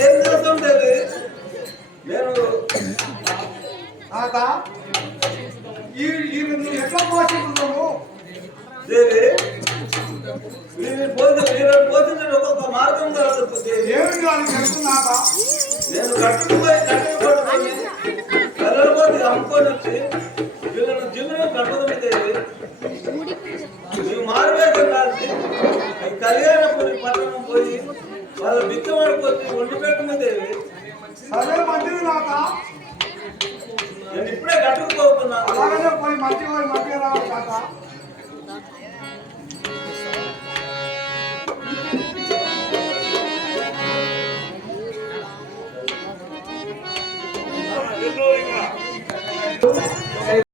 ఏం చేస్తాం దేవి నేను ఎట్లా పోషిస్తున్నాము దేవి మీరు పోషించడం ఒక్కొక్క మార్గం కాదు ఏమి చెప్తున్నాక నేను కట్టుకుపోయి కట్టుకుపోయి కళ్ళ పోతే అమ్ముకొని వచ్చి వీళ్ళను జిమ్లో కట్టుకుంది దేవి ನೀವು ಮಾರಬೇಕಾಗಿ ಕಲ್ಯಾಣಪುರಿ ಪಟ್ಟಣ పోయి వాళ్ళ బిక్కు పడిపోతే ఒంటి పెట్టుకునేదేవి అదే మంచిది నాక నేను ఇప్పుడే కట్టుకుపోతున్నాను అలాగే పోయి మంచిగా రావాలి కాక ఇంకా